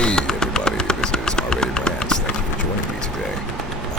Hey everybody, this is R-Rated Rants. Thank you for joining me today.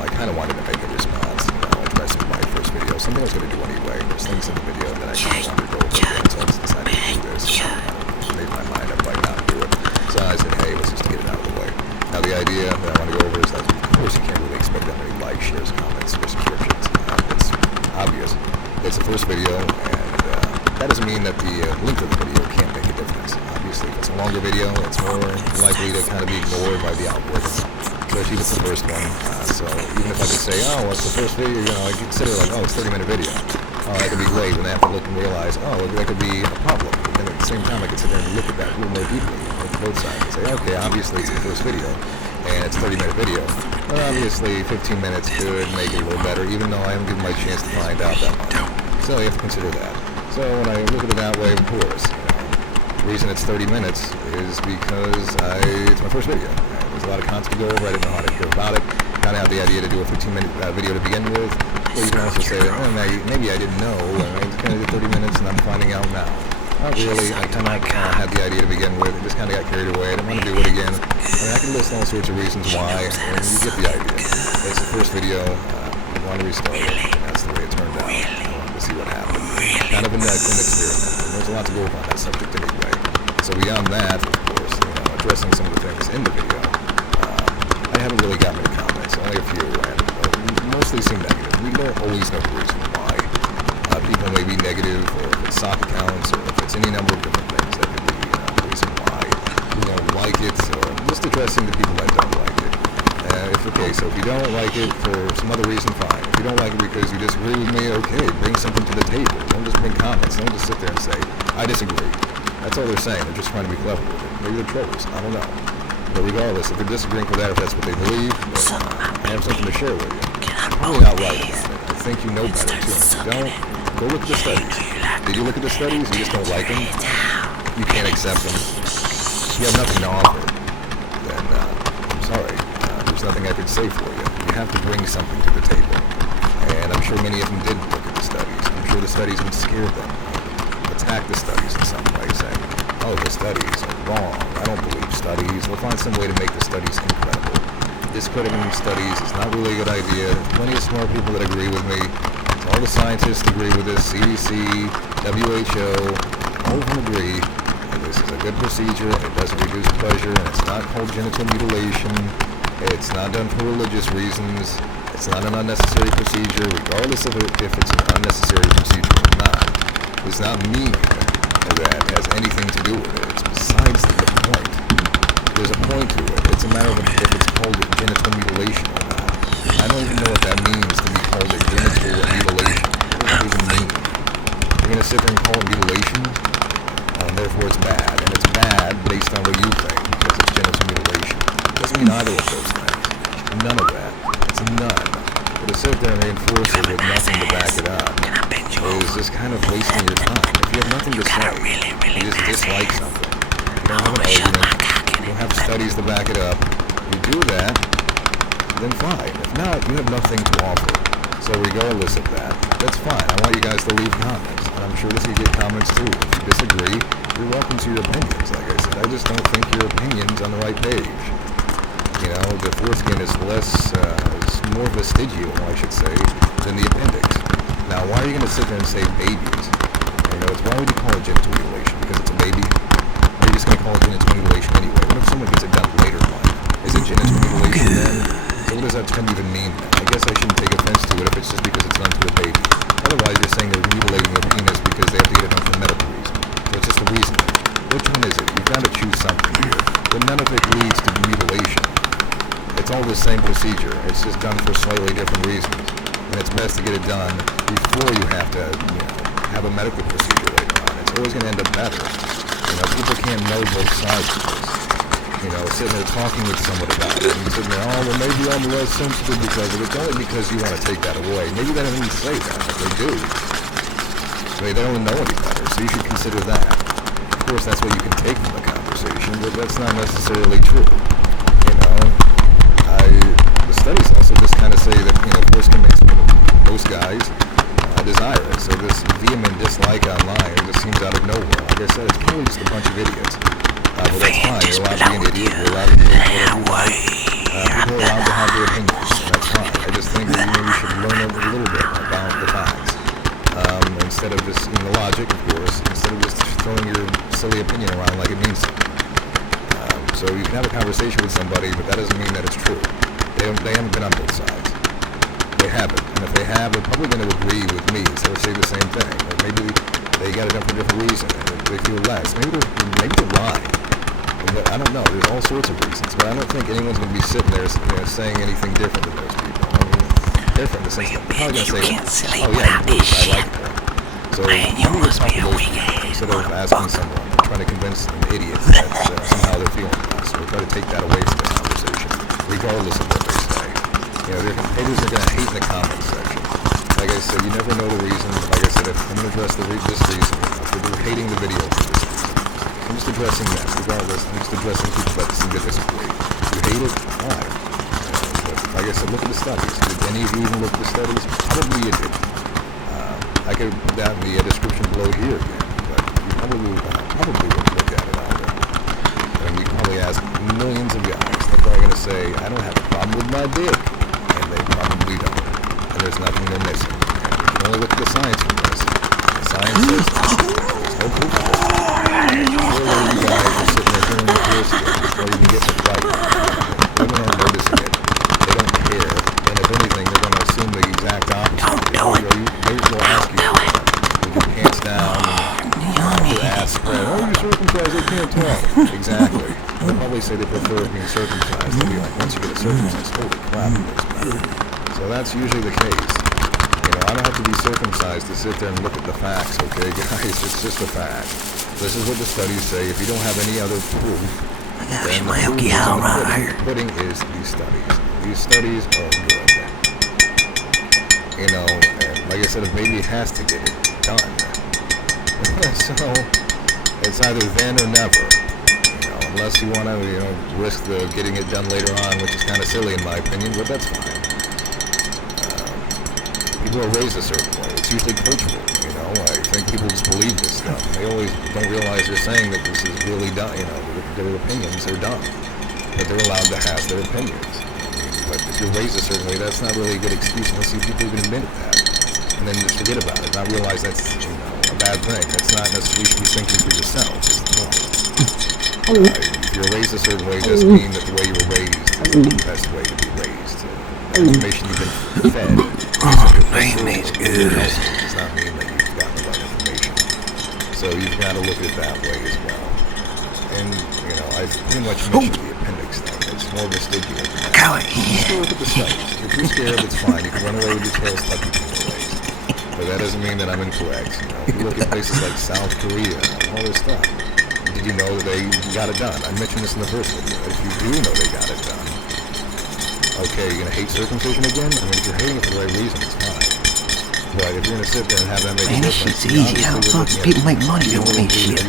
I kind of wanted to make a response, address my first video. Something I was going to do anyway. There's things in the video that I kind of wanted to go over again, so I just decided to do this. I made my mind up right now to do it. So I said, hey, let's just get it out of the way. Now the idea that I want to go over is that, of course, you can't really expect that many likes, shares, comments, or subscriptions. It's obvious. It's the first video, and that doesn't mean that the length of the video can't make a difference. Obviously, if it's a longer video, it's more likely to kind of be ignored by the algorithm, especially if it's the first one. So even if I could say, oh, it's the first video, I consider like, oh, it's a 30-minute video. That could be great, and I have to look and realize, oh, that could be a problem. But then at the same time, I could sit there and look at that a little more deeply, look at both sides, and say, okay, obviously it's the first video, and it's a 30-minute video. But obviously, 15 minutes could make it a little better, even though I haven't given my chance to find out that much. So you have to consider that. So when I look at it that way, of course, the reason it's 30 minutes is because it's my first video. There's a lot of content to go over. I didn't know how to go about it. Kind of had the idea to do a 15-minute video to begin with. But you can also say, oh, maybe I didn't know. It's going to do 30 minutes and I'm finding out now. Not really. I kind of had the idea to begin with. It just kind of got carried away. I didn't want to do it again. I can list all sorts of reasons why, and you get the idea. It's the first video. I want to restart it. That's the way it turned out. I wanted to see what happened. Kind of an experiment. And there's a lot to go over on that subject anyway. So beyond that, of course, addressing some of the things in the video, I haven't really got many comments, only a few, and mostly seem negative. We don't always know the reason why. People may be negative, or if it's sock accounts, or if it's any number of different things that could be the reason why you don't like it, or just addressing the people that don't like it. So if you don't like it for some other reason, fine. If you don't like it because you disagree with me, okay, bring something to the table. Don't just bring comments. Don't just sit there and say, I disagree. That's all they're saying. They're just trying to be clever with it. Maybe they're trolls. I don't know. But regardless, if they're disagreeing with that, if that's what they believe, I have something to share with you. I'm probably not right about it. I think you know better, too. If you don't, go look at the studies. Did you look at the studies? You just don't like them? You can't accept them? You have nothing to offer? Then, I'm sorry. There's nothing I could say for you. You have to bring something to the table. And I'm sure many of them didn't look at the studies. I'm sure the studies would scare them. Attack the studies in some way, saying, oh, the studies are wrong. I don't believe studies. We'll find some way to make the studies incredible. Discrediting studies is not really a good idea. There's plenty of smart people that agree with me. All the scientists agree with this. CDC, WHO, all of them agree. And this is a good procedure, and it doesn't reduce pleasure, and it's not called genital mutilation. It's not done for religious reasons. It's not an unnecessary procedure, regardless of if it's an unnecessary procedure or not. Does not mean that has anything to do with it. It's besides the point. There's a point to it. It's a matter of if it's called genital mutilation or not. I don't even know what that means to be called a genital mutilation. What does that even mean? You're going to sit there and call it mutilation, and therefore it's bad. And it's bad based on what you think, because it's genital mutilation. It doesn't mean either of those things. None of that. It's none. But to sit there and reinforce it with nothing to back it up is just kind of wasting your time. If you have nothing to say, you just dislike something. You don't have an argument. You don't have studies to back it up. You do that, then fine. If not, you have nothing to offer. So regardless of that, that's fine. I want you guys to leave comments. And I'm sure that you get comments too. If you disagree, you're welcome to your opinions. Like I said, I just don't think your opinion's on the right page. The foreskin is is more vestigial, I should say, than the appendix. Now, why are you going to sit there and say babies? Why would you call it genital mutilation? Because it's a baby? Or are you just going to call it genital mutilation anyway? What if someone gets it done later in life? Is it genital mutilation then? So what does that term even mean then? I guess I shouldn't take offense to it if it's just because it's done to a baby. Otherwise, you're saying they're mutilating their penis because they have to get it done for medical reasons. So it's just a reason. Which one is it? You've got to choose something here. But none of it leads to mutilation. It's all the same procedure. It's just done for slightly different reasons. And it's best to get it done before you have to, have a medical procedure later on. It's always going to end up better. People can't know both sides of this. Sitting there talking with someone about it, and sitting there, oh, well, maybe I'm less sensitive because of it. It's only because you want to take that away. Maybe they don't even say that, but they do. They don't know any better, so you should consider that. Of course, that's what you can take from the conversation, but that's not necessarily true. The studies also just kind of say that, foreskin makes most guys desire it. So this vehement dislike online just seems out of nowhere. Like I said, it's probably just a bunch of idiots. But that's fine. You're allowed to be an idiot. You're allowed to So you can have a conversation with somebody, but that doesn't mean that it's true. They haven't been on both sides. They haven't. And if they have, they're probably going to agree with me. So they'll say the same thing. Or maybe they got it done for a different reason. And they feel less. Maybe they're lying. But I don't know. There's all sorts of reasons. But I don't think anyone's going to be sitting there, saying anything different than those people. I mean, different in the sense that they're probably going to say, oh yeah, I like that. So instead of asking someone, trying to convince an idiot that somehow they're feeling less, or try to take that away from this conversation, regardless of what they say. You know, haters are going to hate in the comments section. Like I said, you never know the reason. Like I said, if I'm going to address this reason, if they're hating the video for this reason, I'm just addressing that, regardless. I'm just addressing people that seem to disagree. If you hate it, fine. But like I said, look at the studies. Did any of you even look at the studies? Probably you did. I could put that in the description below here again, but you probably wouldn't look at it either. And you can probably ask millions of guys. They're probably going to say, I don't have a problem with my dick. And they probably don't. And there's nothing they're missing. And you can only look at the science for this. The science says there's no proof of it. Sure, you guys are sitting there hearing the foreskin before you can get to fight. Women aren't noticing it. They don't care. And if anything, they're going to assume the exact opposite. They will ask you with your pants down, your ass spread. Oh, you're circumcised, they can't tell. Exactly. They'll probably say they prefer being circumcised. They'll be like, once you get circumcised, holy crap, it looks better. So that's usually the case. You know, I don't have to be circumcised to sit there and look at the facts, okay, guys? It's just a fact. This is what the studies say. If you don't have any other proof, then the pudding is these studies. These studies are good. You know, and like I said, maybe it has to get it done. So it's either then or never. You know, unless you want to, risk the getting it done later on, which is kind of silly in my opinion, but that's fine. People are raised a certain way. It's usually cultural. You know, I think people just believe this stuff. They always don't realize they're saying that this is really done. You know, their opinions are dumb, but they're allowed to have their opinions. But if you're raised a certain way, that's not really a good excuse unless you people even admit that. And then just forget about it, not realize that's, a bad thing. That's not necessarily you should be thinking for yourself. If you're raised a certain way, doesn't mean that the way you were raised is the best way to be raised. The information you've been fed does not mean that you've gotten the right information. So you've got to look at it that way as well. And, I pretty much mentioned the appendix thing. It's more vestigial. Just look at the studies. If you're scared, it's fine. You can run away with your tail stuck between your legs. But that doesn't mean that I'm incorrect. If you look at places like South Korea and all this stuff, did you know that they got it done? I mentioned this in the first video. If you do know they got it done, okay, you're going to hate circumcision again? I mean, if you're hating it for the right reason, it's fine. But if you're going to sit there and have that make a difference, this shit's easy. How the fuck do people make money doing this shit?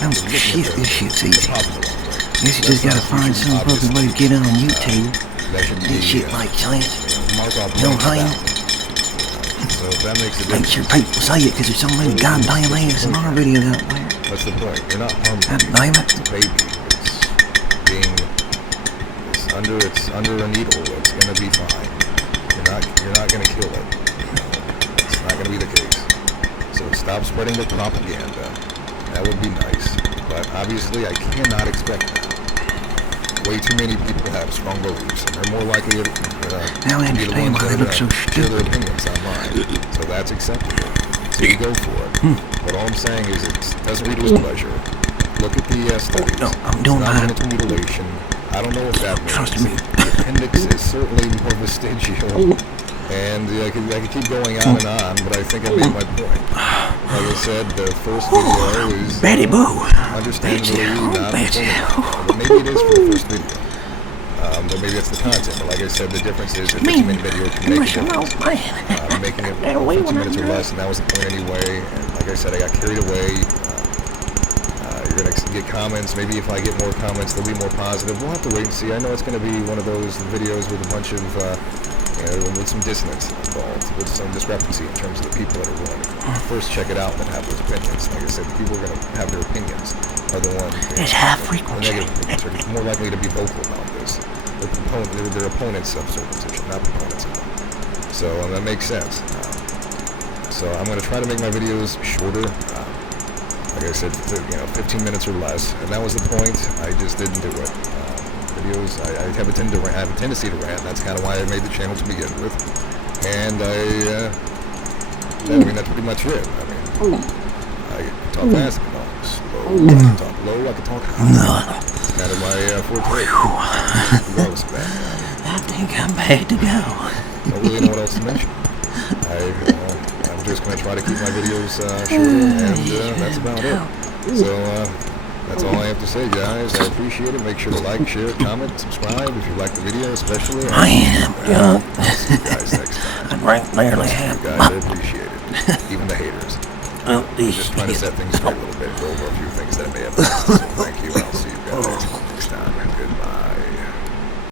Oh shit, this shit's easy. Guess you just gotta find some fucking way to get on YouTube. This shit like science. No hang. Make sure people say it, cause there's so many goddamn ASMR videos out there. What's the point? You're not harming. God damn it. It's a baby. It's under a needle. It's gonna be fine. You're not gonna kill it. It's not gonna be the case. So stop spreading the propaganda. That would be nice. But obviously I cannot expect that. Way too many people have strong beliefs, and they're more likely to be the ones that share their opinions online. So that's acceptable. So you go for it. But all I'm saying is it doesn't reduce pleasure. Look at the studies. No, I'm doing that. Genital mutilation. I don't know what that means. Trust me. The appendix is certainly more vestigial. And I could keep going on and on, but I think I made my point. Like I said, the first video is understandably not but maybe it is for the first video. But maybe that's the content. But like I said, the difference is a 15-minute video can make a difference. Making it 15 minutes or less, and that was the point anyway. And like I said, I got carried away. You're going to get comments. Maybe if I get more comments, they'll be more positive. We'll have to wait and see. I know it's going to be one of those videos with a bunch of... with some dissonance involved, with some discrepancy in terms of the people that are going to first check it out and have those opinions. Like I said, the people who are going to have their opinions are the ones the negative opinions are more likely to be vocal about this. They're opponents of circumcision, not proponents of it. So that makes sense. So I'm going to try to make my videos shorter. like I said, 15 minutes or less, and that was the point. I just didn't do it. Videos, I have a tendency to rant. That's kind of why I made the channel to begin with. And that's pretty much it. I mean, I can talk fast, I can talk slow, I can talk low, I can talk high. It's kind of my forte. Regardless of that. I think I'm back to go. I don't really know what else to mention. I'm just going to try to keep my videos shorter, and that's about it. So, that's all I have to say, guys. I appreciate it. Make sure to like, share, comment, subscribe if you like the video, especially. I am drunk. See you guys next time. I drank nearly half. Guys, I appreciate it. Even the haters. Oh, I'm just trying to set things straight a little bit, go over a few things that I may have missed. So thank you.